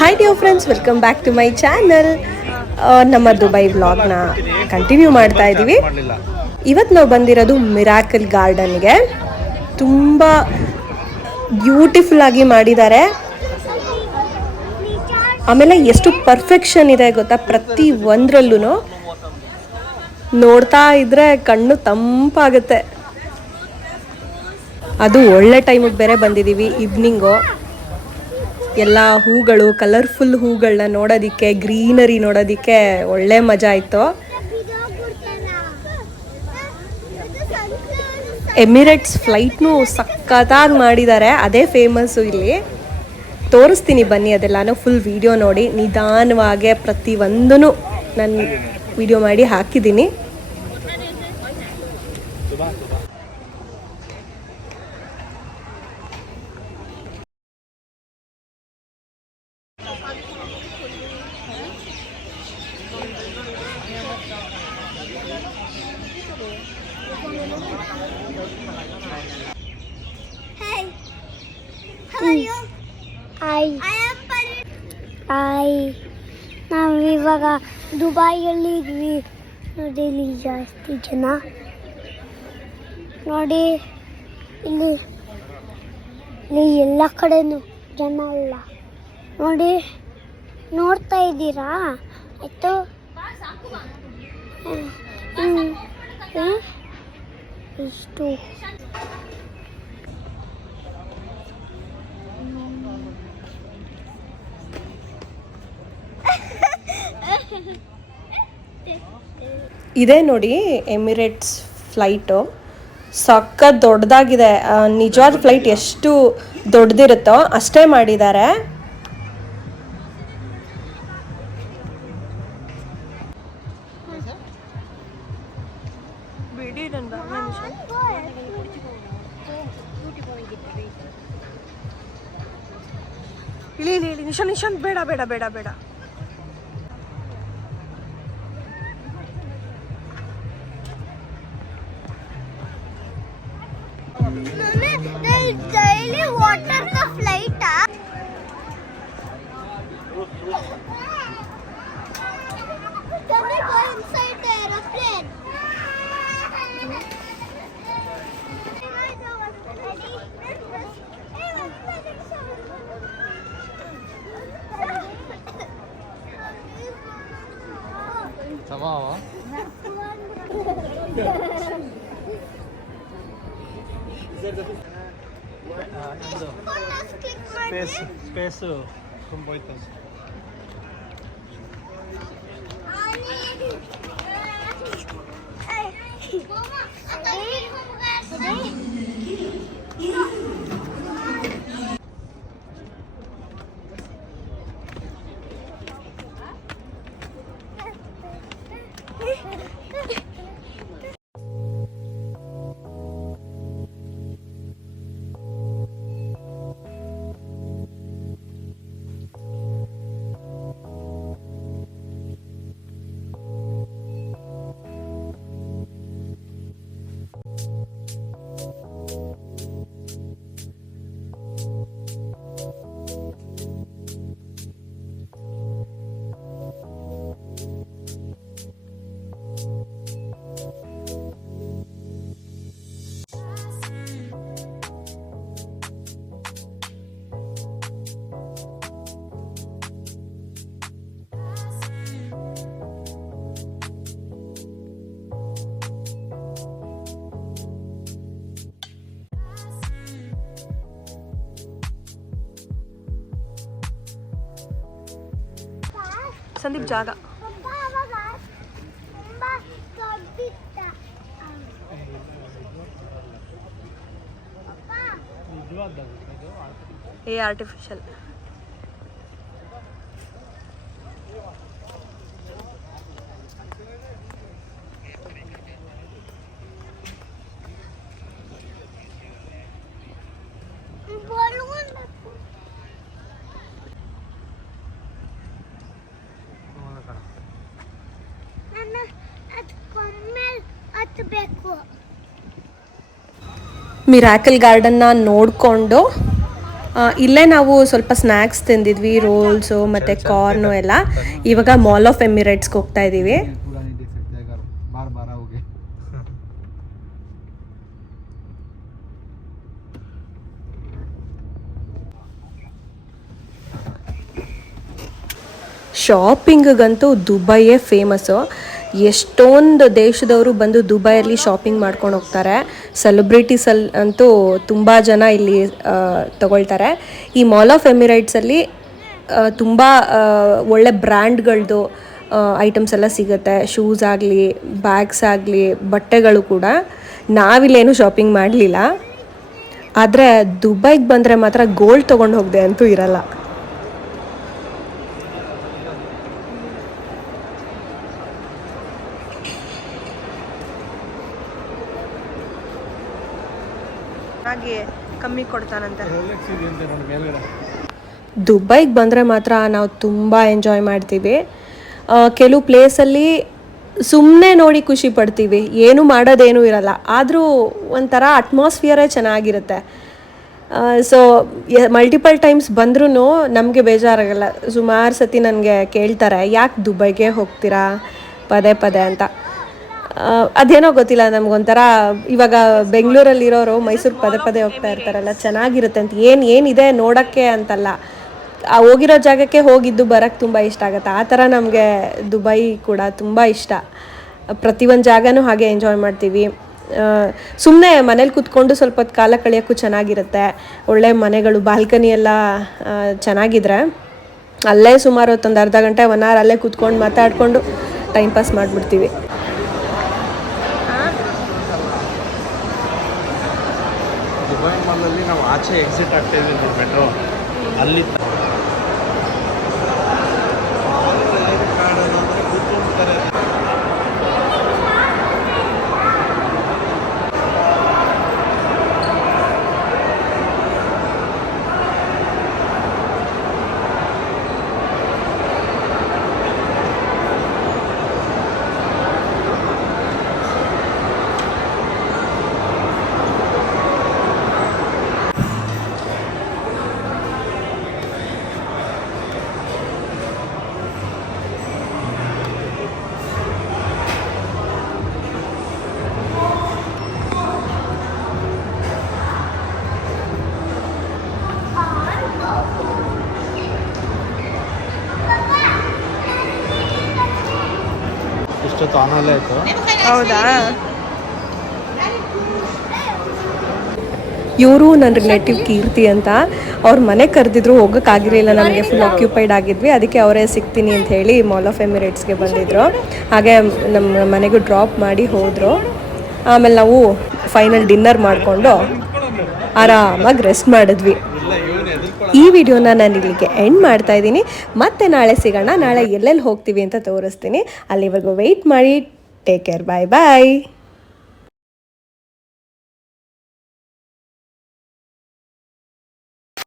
Hi dear friends, welcome back to my channel. ನಮ್ಮ Dubai ವ್ಲಾಗ್ನ continue ಮಾಡ್ತಾ ಇದ್ದೀವಿ. ಇವತ್ತು ನಾವು ಬಂದಿರೋದು ಮಿರಾಕಲ್ ಗಾರ್ಡನ್ಗೆ. ತುಂಬ ಬ್ಯೂಟಿಫುಲ್ ಆಗಿ ಮಾಡಿದ್ದಾರೆ. ಆಮೇಲೆ ಎಷ್ಟು ಪರ್ಫೆಕ್ಷನ್ ಇದೆ ಗೊತ್ತಾ, ಪ್ರತಿ ಒಂದರಲ್ಲೂ ನೋಡ್ತಾ ಇದ್ರೆ ಕಣ್ಣು ತಂಪಾಗುತ್ತೆ. ಅದು ಒಳ್ಳೆ ಟೈಮಿಗೆ ಬೇರೆ ಬಂದಿದ್ದೀವಿ, ಈವ್ನಿಂಗು. ಎಲ್ಲ ಹೂಗಳು, ಕಲರ್ಫುಲ್ ಹೂಗಳನ್ನ ನೋಡೋದಕ್ಕೆ, ಗ್ರೀನರಿ ನೋಡೋದಕ್ಕೆ ಒಳ್ಳೆ ಮಜಾ ಇತ್ತು. ಎಮಿರೇಟ್ಸ್ ಫ್ಲೈಟ್ನು ಸಖತ್ತಾಗಿ ಮಾಡಿದ್ದಾರೆ, ಅದೇ ಫೇಮಸ್ಸು ಇಲ್ಲಿ. ತೋರಿಸ್ತೀನಿ ಬನ್ನಿ, ಅದೆಲ್ಲನೂ ಫುಲ್ ವಿಡಿಯೋ ನೋಡಿ. ನಿಧಾನವಾಗಿ ಪ್ರತಿಯೊಂದೂ ನಾನು ವಿಡಿಯೋ ಮಾಡಿ ಹಾಕಿದ್ದೀನಿ. ನಾವು ಇವಾಗ ದುಬೈಯಲ್ಲಿ ಇದ್ವಿ ನೋಡಿ. ಇಲ್ಲಿ ಜಾಸ್ತಿ ಜನ ನೋಡಿ, ಇಲ್ಲಿ ಎಲ್ಲ ಕಡೆನೂ ಜನ ಇಲ್ಲ ನೋಡಿ, ನೋಡ್ತಾ ಇದ್ದೀರಾ? ಆಯಿತು, ಇಷ್ಟು ಇದೇ ನೋಡಿ ಎಮಿರೇಟ್ಸ್ ಫ್ಲೈಟು. ಸಖತ್ ದೊಡ್ಡದಾಗಿದೆ. ನಿಜವಾದ ಫ್ಲೈಟ್ ಎಷ್ಟು ದೊಡ್ಡದಿರುತ್ತೋ ಅಷ್ಟೇ ಮಾಡಿದ್ದಾರೆ. ನಿಶಾಂತ್ ಬೇಡ ಬೇಡ ಬೇಡ ಬೇಡ. daily water का flight uh can we go inside the aeroplane? Tamam. Space comboitos. Sandeep ಜಾಗ ಆರ್ಟಿಫಿಷಿಯಲ್. ಮಿರಾಕಲ್ ಗಾರ್ಡನ್ನ ನೋಡಿಕೊಂಡು ಇಲ್ಲೇ ನಾವು ಸ್ವಲ್ಪ ಸ್ನ್ಯಾಕ್ಸ್ ತಿಂದಿದ್ವಿ, ರೋಲ್ಸು ಮತ್ತು ಕಾರ್ನು ಎಲ್ಲ. ಇವಾಗ ಮಾಲ್ ಆಫ್ ಎಮಿರೇಟ್ಸ್ಗೆ ಹೋಗ್ತಾ ಇದ್ದೀವಿ. ಶಾಪಿಂಗಂತೂ ದುಬೈಯೇ ಫೇಮಸ್ಸು. ಎಷ್ಟೊಂದು ದೇಶದವರು ಬಂದು ದುಬೈಯಲ್ಲಿ ಶಾಪಿಂಗ್ ಮಾಡ್ಕೊಂಡು ಹೋಗ್ತಾರೆ. ಅಂತೂ ತುಂಬ ಜನ ಇಲ್ಲಿ ತಗೊಳ್ತಾರೆ. ಈ ಮಾಲ್ ಆಫ್ ಎಮಿರೇಟ್ಸಲ್ಲಿ ತುಂಬ ಒಳ್ಳೆ ಬ್ರ್ಯಾಂಡ್ಗಳದ್ದು ಐಟಮ್ಸ್ ಎಲ್ಲ ಸಿಗುತ್ತೆ. ಶೂಸ್ ಆಗಲಿ, ಬ್ಯಾಗ್ಸ್ ಆಗಲಿ, ಬಟ್ಟೆಗಳು ಕೂಡ. ನಾವಿಲ್ಲೇನು ಶಾಪಿಂಗ್ ಮಾಡಲಿಲ್ಲ. ಆದರೆ ದುಬೈಗೆ ಬಂದರೆ ಮಾತ್ರ ಗೋಲ್ಡ್ ತೊಗೊಂಡು ಹೋಗದೆ ಅಂತೂ ಇರಲ್ಲ. ಹಾಗೆ ಕಮ್ಮಿ ಕೊಡ್ತಾನಂತೆ. ದುಬೈಗೆ ಬಂದರೆ ಮಾತ್ರ ನಾವು ತುಂಬ ಎಂಜಾಯ್ ಮಾಡ್ತೀವಿ. ಕೆಲವು ಪ್ಲೇಸಲ್ಲಿ ಸುಮ್ಮನೆ ನೋಡಿ ಖುಷಿ ಪಡ್ತೀವಿ, ಏನು ಮಾಡೋದೇನೂ ಇರಲ್ಲ, ಆದರೂ ಒಂಥರ ಅಟ್ಮಾಸ್ಫಿಯರೇ ಚೆನ್ನಾಗಿರುತ್ತೆ. ಸೊ ಮಲ್ಟಿಪಲ್ ಟೈಮ್ಸ್ ಬಂದ್ರೂ ನಮಗೆ ಬೇಜಾರಾಗಲ್ಲ. ಸುಮಾರು ಸತಿ ನನಗೆ ಕೇಳ್ತಾರೆ, ಯಾಕೆ ದುಬೈಗೆ ಹೋಗ್ತೀರಾ ಪದೇ ಪದೇ ಅಂತ. ಅದೇನೋ ಗೊತ್ತಿಲ್ಲ, ನಮಗೊಂಥರ ಇವಾಗ ಬೆಂಗಳೂರಲ್ಲಿರೋರು ಮೈಸೂರು ಪದೇ ಪದೇ ಹೋಗ್ತಾ ಇರ್ತಾರಲ್ಲ, ಚೆನ್ನಾಗಿರುತ್ತೆ ಅಂತ. ಏನಿದೆ ನೋಡೋಕ್ಕೆ ಅಂತಲ್ಲ, ಹೋಗಿರೋ ಜಾಗಕ್ಕೆ ಹೋಗಿದ್ದು ಬರೋಕ್ಕೆ ತುಂಬ ಇಷ್ಟ ಆಗುತ್ತೆ. ಆ ಥರ ನಮಗೆ ದುಬೈ ಕೂಡ ತುಂಬ ಇಷ್ಟ. ಪ್ರತಿಯೊಂದು ಜಾಗನೂ ಹಾಗೆ ಎಂಜಾಯ್ ಮಾಡ್ತೀವಿ. ಸುಮ್ಮನೆ ಮನೇಲಿ ಕೂತ್ಕೊಂಡು ಸ್ವಲ್ಪ ಹೊತ್ತು ಕಾಲ ಕಳೆಯೋಕ್ಕೂ ಚೆನ್ನಾಗಿರುತ್ತೆ. ಒಳ್ಳೆ ಮನೆಗಳು, ಬಾಲ್ಕನಿ ಎಲ್ಲ ಚೆನ್ನಾಗಿದ್ರೆ ಅಲ್ಲೇ ಸುಮಾರು ಹೊತ್ತೊಂದು ಅರ್ಧ ಗಂಟೆ 1 hour ಅಲ್ಲೇ ಕೂತ್ಕೊಂಡು ಮಾತಾಡಿಕೊಂಡು ಟೈಮ್ ಪಾಸ್ ಮಾಡಿಬಿಡ್ತೀವಿ. ದುಬೈ ಮಾಲಲ್ಲಿ ನಾವು ಆಚೆ ಎಕ್ಸಿಟ್ ಆಗ್ತಾ ಇದ್ದೀವಿ ಮೆಟ್ರೋ ಅಲ್ಲಿ. ಇಷ್ಟೊತ್ತು ಆಮೇಲೆ ಆಯಿತು. ಹೌದಾ? ಇವರು ನನ್ನ ರಿಲೇಟಿವ್ ಕೀರ್ತಿ ಅಂತ. ಅವ್ರ ಮನೆ ಕರೆದಿದ್ರು, ಹೋಗೋಕ್ಕಾಗಿರಲಿಲ್ಲ, ನಮಗೆ ಫುಲ್ ಆಕ್ಯುಪೈಡ್ ಆಗಿದ್ವಿ. ಅದಕ್ಕೆ ಅವರೇ ಸಿಗ್ತೀನಿ ಅಂತ ಹೇಳಿ ಮಾಲ್ ಆಫ್ ಎಮಿರೇಟ್ಸ್ಗೆ ಬಂದಿದ್ರು. ಹಾಗೆ ನಮ್ಮ ಮನೆಗೂ ಡ್ರಾಪ್ ಮಾಡಿ ಹೋದರು. ಆಮೇಲೆ ನಾವು ಫೈನಲ್ ಡಿನ್ನರ್ ಮಾಡಿಕೊಂಡು ಆರಾಮಾಗಿ ರೆಸ್ಟ್ ಮಾಡಿದ್ವಿ. ಈ ವಿಡಿಯೋನ ನಾನು ಇಲ್ಲಿಗೆ ಎಂಡ್ ಮಾಡ್ತಾ ಇದ್ದೀನಿ. ಮತ್ತೆ ನಾಳೆ ಸಿಗೋಣ. ನಾಳೆ ಎಲ್ಲೆಲ್ಲಿ ಹೋಗ್ತೀವಿ ಅಂತ ತೋರಿಸ್ತೀನಿ. ಅಲ್ಲಿವರೆಗೂ ವೆಯ್ಟ್ ಮಾಡಿ. Take care. ಬಾಯ್ ಬಾಯ್.